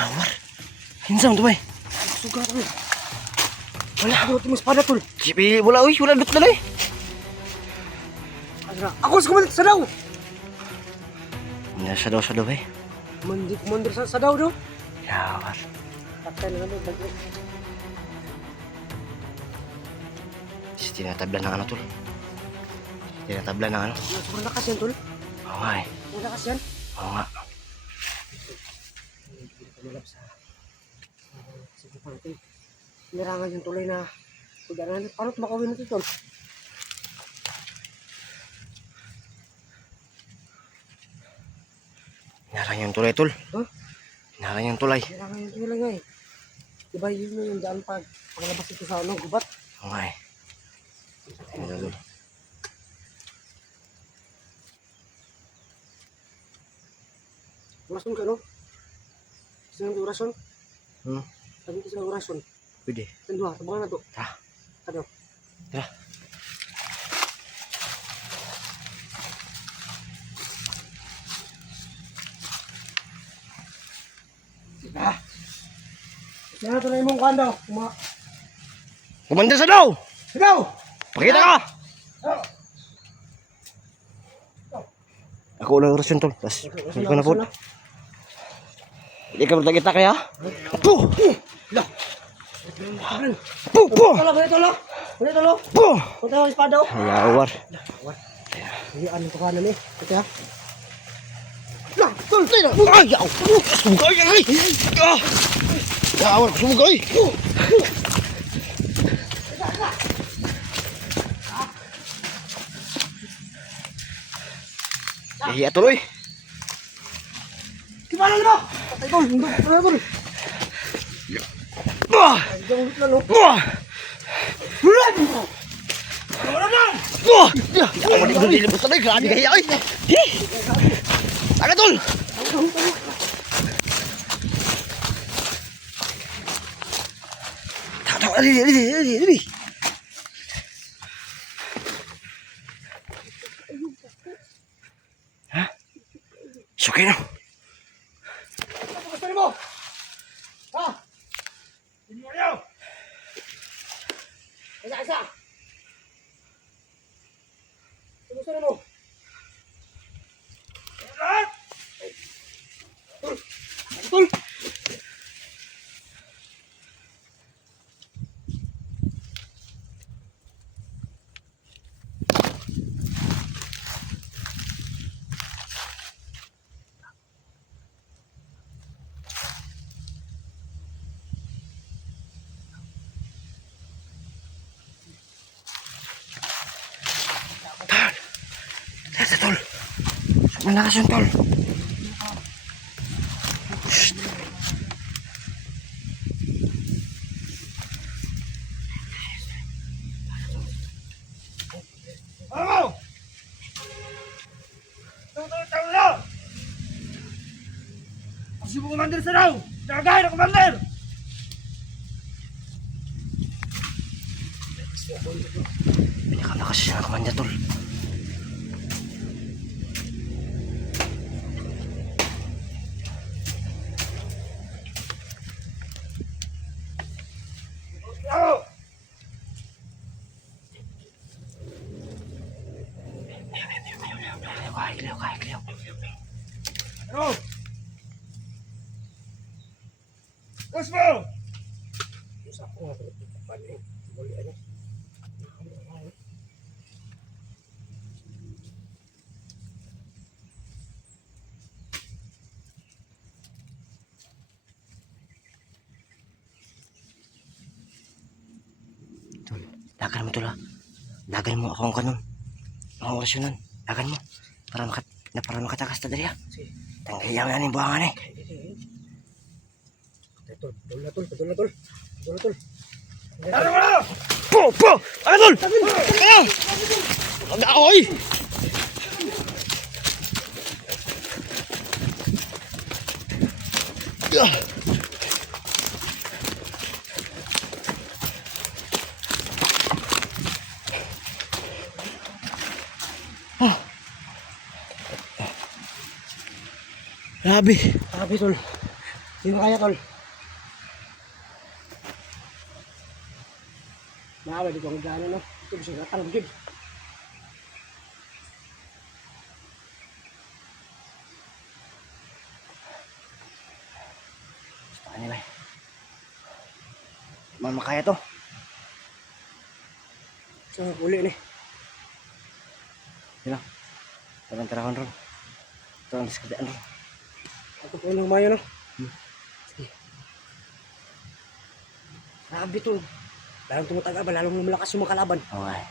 Awar. Hinsam tu bay. Suga tol. Wala ako ito mas pada tol. Sipi wala uy, wala dut dalay. Ako sa kumandir sa daw. Nasa daw bay. Kumandir sa daw daw. Awar. Patay na naman bago. Tinatablan ng ano tol. Tinatablan ng ano. Sobrang lakas yan tol. Oo nga eh. Sobrang lakas yan. Oo nga. Malap sa sibukan natin. Nirangan yung tuloy na kudaran. Paano tumakawin natin tol? Narang yung tulay tol. Huh? Narang yung tulay. Nirangan yung tuloy nga eh. Diba yun yung daan paglabas ito sa ano, gubat? Oo nga eh. Ano tol? Orason ka no? Gusto nang orason? Hmm? Sabi ko sa orason. Pwede. Tandua, tabangan na to. Tara. Ano? Tara. Ah! Kaya na ito na imong kanda. Kumanda sa daw! Sigaw! Pakita ka! Ako ulang orasyon tol. Tapos, hindi ko na po. Hindi ka magtagita kaya? Puh! Lah! Puh! Puh! Tolo, tolo! Tolo! Puh! Punta ako espada oh. Ay, awar. Hindi, anong tukanan eh. Ito ha? Lah! Tol! Ay, yaw! Sumugay yan ay! Awar, sumugay! Hiya tuloy! Gimana na ba? Patay tol! Hindi ko pala tol! Bah! Ay, diyan ulit lang oh. Bah! Hulan! Wala na! Bah! Yaw, hindi ko nilibot tuloy. Grabe ka hiya ay! Taga tol! Taga, ali. Ha? Okay na. Apa gusto mo? Ha? Hindi mo niyo! Isa! Ano gusto mo? Lahat! Tol! Tol! Tara, tol. Malakas yung tol. Shhh. Ano? Tayo na! Kasi mo kumandir sa daw! Nagagay na kumandir! Pinakalakas siya ng kamanya tol. Ano? Kaya. Ano? Gusto! Gusto ako nga ito. Paano yun? Buli ano? Tol, dagan mo tol ha. Dagan mo akong kanon. Ang orasyonan. Dagan mo. Para makatakas ta dali ha. Sige. Tanggayaw na yung buhangan eh. Tol, padol na tol. Ano mo na? Po! Ano tol? Ano? Huwag ako eh. Grabe. Sabi tol. Sino kaya, tol? Maawa dito ang gana, no? Ito bisa gatang bigid. Basta nila eh. Mama kaya to. So, uli ni. Yun o. Parang tarahon ron. Ito ang diskardaan ron. Ako po ng mayo, no? Hmm. Sige. Grabe, tol. Lalong tumataga ba? Lalong lumalakas yung mga kalaban. Okay.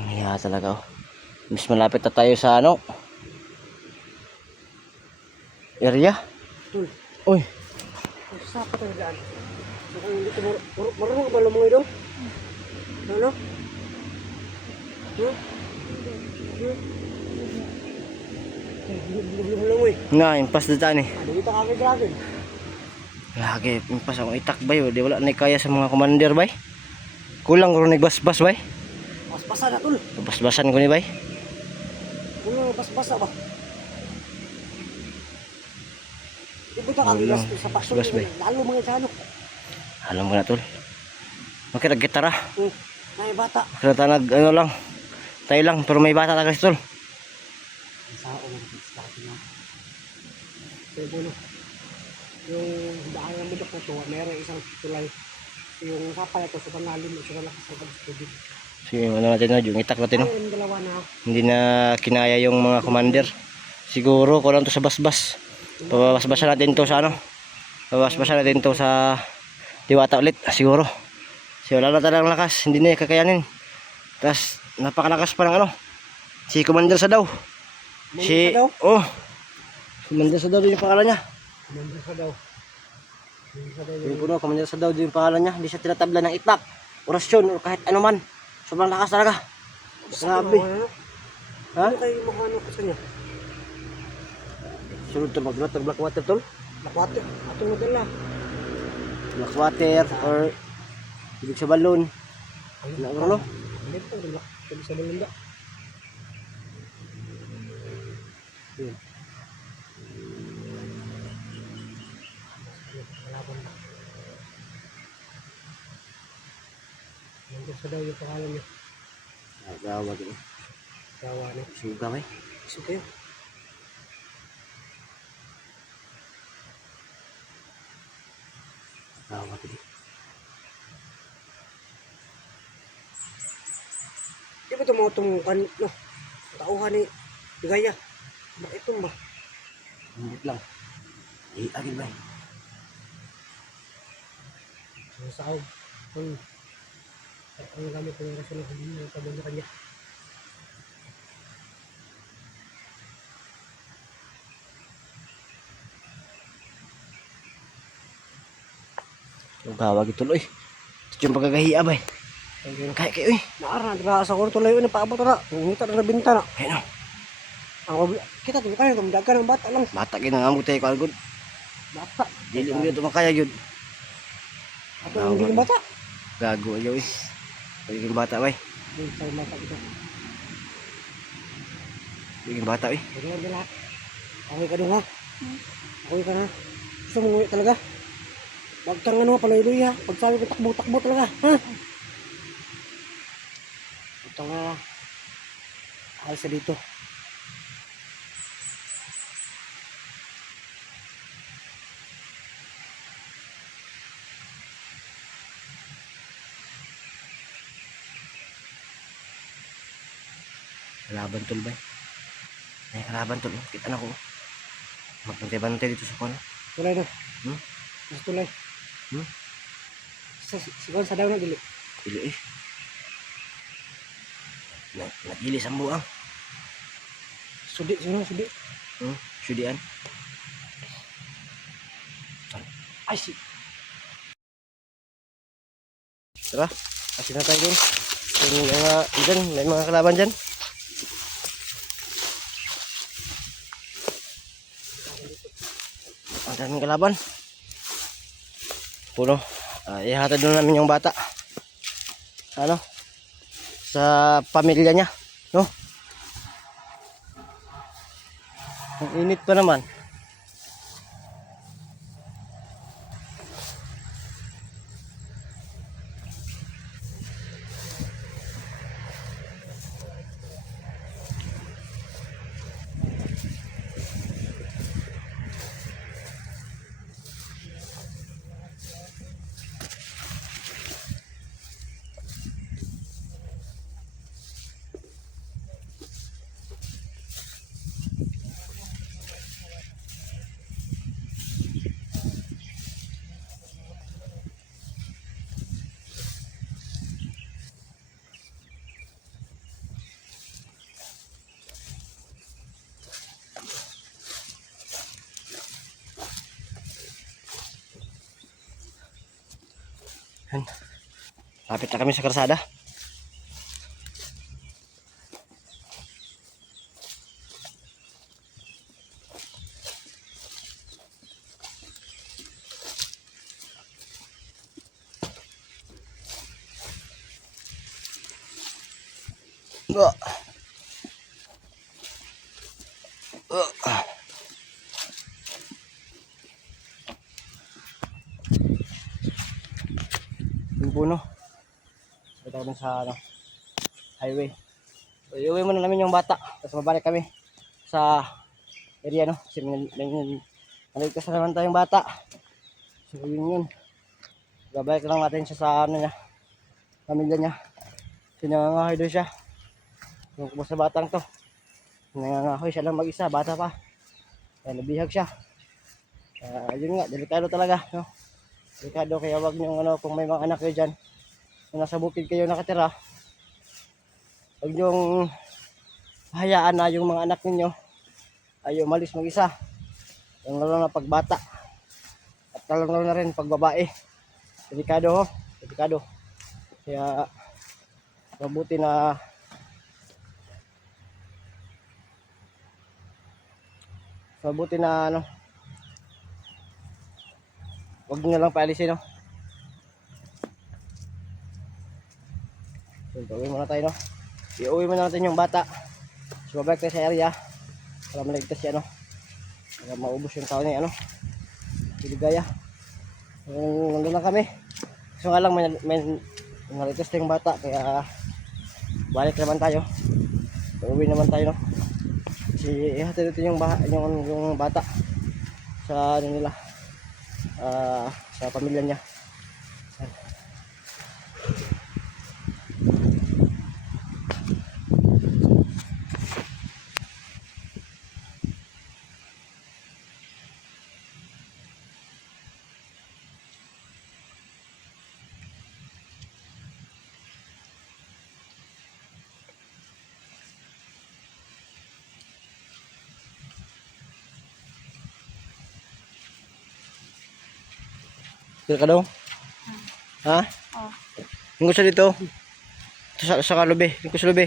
Ang hiya talaga oh. Mas malapit na tayo sa ano? Area? Tol, Uy. ang sapa tayo daan. So, kung hindi ko marunong ka ba lumungoy doon? Ano? Lumungoy. Nga, impas na daan eh. Ano dito kami dragon? Lagi, impas akong itakbay oh. Di wala na kaya sa mga commander bay. Kulang ko rin bas-bas bay. Pas-pasa na, tol. Bas-basan ko ni bay. Ano, pas-pasa ba? Ibuta kami Wala. sa pasyon. Gas ba? Lalo mga isano. Alam ko na tol. Makita gitara. May bata. Kaya tanag ano lang. Tayo lang pero may bata talaga si tol. Sa ako sa akin na. Pero no. Yung daan ng mudok na to, meron isang tulay. Yung kapal ito sa panalim, sa malakas sa tubig. Sige, ano natin na, yung itak natin no. Yung dalawa na. Hindi na kinaya yung mga commander. Siguro kulang to sa basbas. Pabasbasan natin to sa ano. Pabasbasan natin to sa Diwata ulit siguro. Kasi wala na talagang lakas, hindi na kakayanin. Tapos napakalakas pa ng ano. Si Commander Sadaw. Si oh. Commander Sadaw din yung pangalan niya. Commander Sadaw. Yung puno, Commander Sadaw din yung pangalan niya. Hindi siya tinatabla ng itak, orasyon o kahit ano man. Sobrang lakas talaga. Grabe. Ha? Ano kayo makano ko sa niya? Sunod to maglat ng Blackwater tol. Lakwate. Atong nadala. Blackwater or ibig sa balon. Ano? Hindi po. Hindi sa balunda. Yun. Commander Sadaw yung pangalan niya. Nagawag yun. Gawa na. Suga may. Iso kayo. Nagawag yun. Di ba tumutong kan, no? Tauhan ni Bigaya. Bakit itong ba? Hindi lang. Ay, agad ba? Sa sahog. Ang gamit ng rasyon ng hindi ng tabon na kanya. Nagawag ito loy. Ito yung pagkagahiya ba eh. Kaya kayo eh. Naara, nagkasa ko ito layo na paabot na. Ngita na bintana. Ayun o. Kita ito kayo, daga ng bata lang. Bata ginangamot tayo ko agad. Bata. Dili mo ito makaya yun. Ato ang hindi bata. Gago ayaw eh. Pagiging bata ba eh. Hindi tayo bata ito. Pagiging bata eh. Huwag lang lahat. Okay ka doon ha. Okay ka na. Gusto mo nguwi talaga. Huwag kang ano, paloy-loy ha. Pag sabi ko takbo-takbo talaga. Ha? Ito nga. Alis na dito. Kalaban tol ba? Ay kalaban tol. Kita na ko. Magpantay-bantay dito sa kona. Tulay na. Hmm? Mas tulay. Hmm? Siguro sa daw na dili. Pili eh. Nagilis ang buang. Sudi, siguro sudi. Sudian. Ay, si. Tara. Kasi na tayo dun. Yung mga dyan. May mga kalaban dyan. Ang daming kalaban. Puno. Ihatid na namin yung bata. Ano? Sa pamilya niya. No? Ang init pa naman. Yan. Lapit na kami sa karsada. Uh. Uh. Yung puno. Ito kami sa ano, highway. So, iuwi muna namin yung bata. Tapos mabalik kami sa area, no? Kasi naligtas na naman tayong bata. So yun. Babalik lang natin siya sa ano niya, pamilya niya. Kasi nangangahoy doon siya. Yung kubos na batang to. Nangangahoy siya lang mag-isa, bata pa. Kaya nabihag siya. Yun nga, delikado talaga, no? Delikado, kaya wag nyo, ano, kung may mga anak kayo dyan, kung nasa bukid kayo nakatira, wag nyong hayaan na yung mga anak ninyo ay umalis mag-isa. Yung lalo na pagbata. At lalo na rin pagbabae. Delikado, ho. Delikado. Kaya mabuti na ano, wag nyo lang paalisin, no? So, gawin muna tayo, no? Iuwi muna natin yung bata. So, babalik tayo sa area para maligtas siya, no? Para maubos yung tao niya, ano? Piligaya. Nandun lang kami. So nga lang, may naligtas tayong bata. Kaya balik naman tayo. Uwi naman tayo, no? Kasi ihatid natin yung bata sa ano nila, sa pamilya niya. Kira ka daw? Ha? Oh. Yung gusto dito? Sa kalubi. Yung gusto lubi.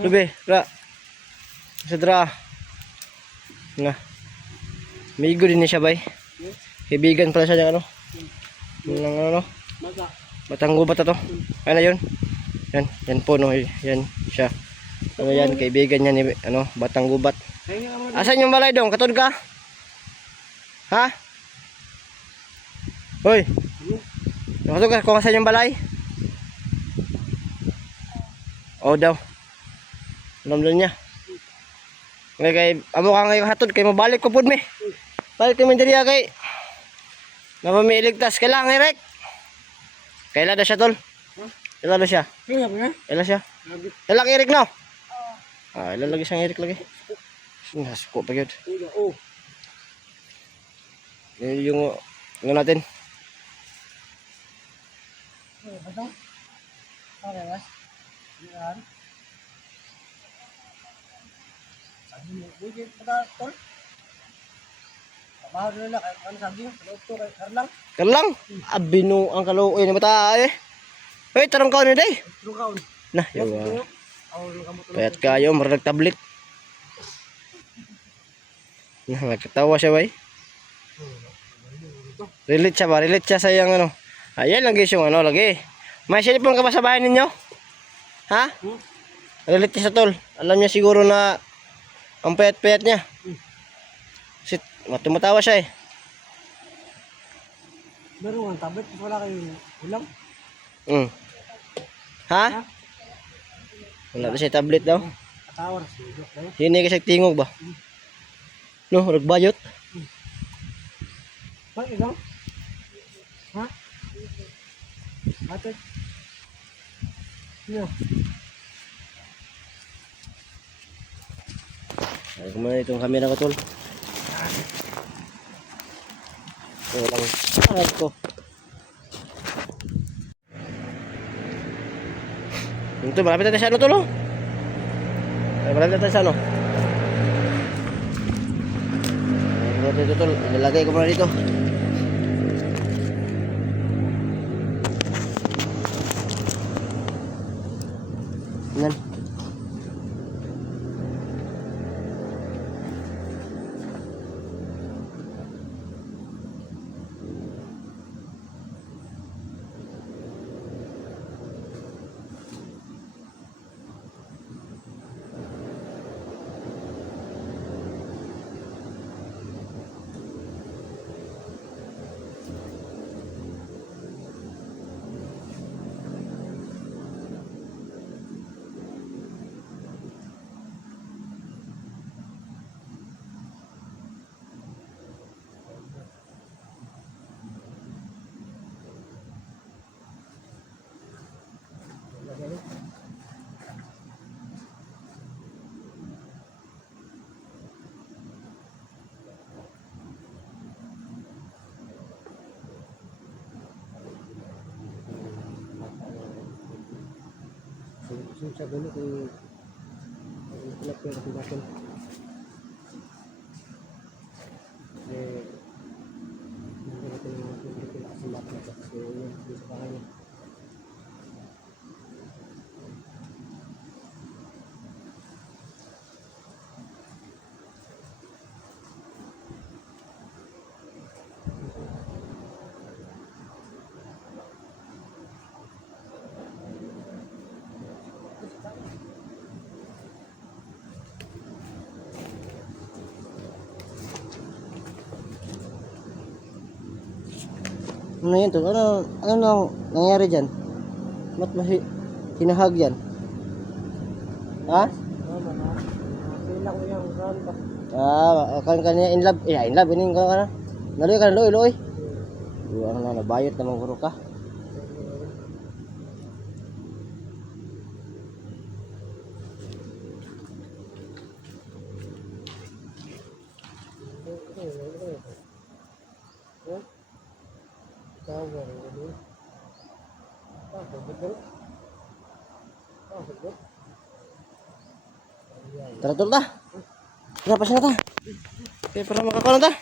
Lubi. Ra. Sa dra. Nga. Migo din niya siya, bay. Kaibigan pala siya ng ano. Ng ano. Batang gubat na to. Ano yun? Yan. Yan po, no. Yan siya. Ano yan? Kaibigan niya ni ano, Batang Gubat. Asan yung balay dong? Katod ka? Ha? Hoy. Katod ka kung asan yung balay? O daw. Alam doon niya. Kay amo ka ngayon hatod kay mabalik ko pud mi. Balik kami diri kay. Napamiligtas kailangan Eric. Kailan na siya tol? Kailan na siya? Kailan siya? Kailan Eric no? Ilan lagi siyang Eric lagi. Nasuko pa yun. Yung ano natin. Karlang? Abino ang kaluoy na mata eh. Hoy, tarong kaon ni day. Nah, yawa. Payat kayo, marag tablet. Nah, nagkatawa siya bay. Relate siya ba? Relate siya sa yung ano. Ayan, lagi yung ano, lagi. May cellphone ka ba sa bahay ninyo? Ha? Relative sa tol. Alam niya siguro na ang payat-payat niya. Sit, tumatawa siya eh. Meron nga tablet, wala kayong ulam. Mm. Ha? Wala na siya tablet daw. Katawar, sudok kayo. Hindi kasi tingog ba? No, nagbayot. Ba, ikaw? Ha? Ate? Ano? Ay, kumana itong camera ko tol. Ito lang. Ay ko. Ito, malapit natin sa ano tol oh. Ay, malapit natin sa ano. Ito tol, ilalagay ko muna dito. Yan. Sa gulo kung ilat ko yung natin. Eh, hindi natin yung mga kasimbat na kasi yun sa bahay niya. Ano yun tol? Ano nang nangyari dyan? Ba't hinahag yan? Ha? Tama na. Sila ko yung randa. Kanya in love. In love. Ini ka na. Naloy ka na, loy. Ano na, nabayot naman guro ka. Tawar ini. Betul. Betul. Tara tol ta. Tara, pasya na ta. Okay, para makakuha na ta.